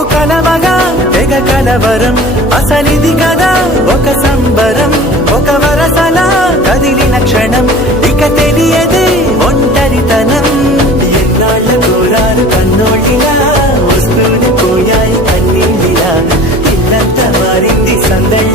నువ్వు కలవగా తెగ కలవరం అసలిది కదా ఒక సంబరం ఒక వరసలా కదిలిన క్షణం ఇక తెలియదే ఒంటరితనం ఎన్నాళ్ళ కోరారు కన్నోళ్ళిలా వస్తూనే పోయాయి కన్నీళ్ళిలా ఇల్లంతా మారింది సందడి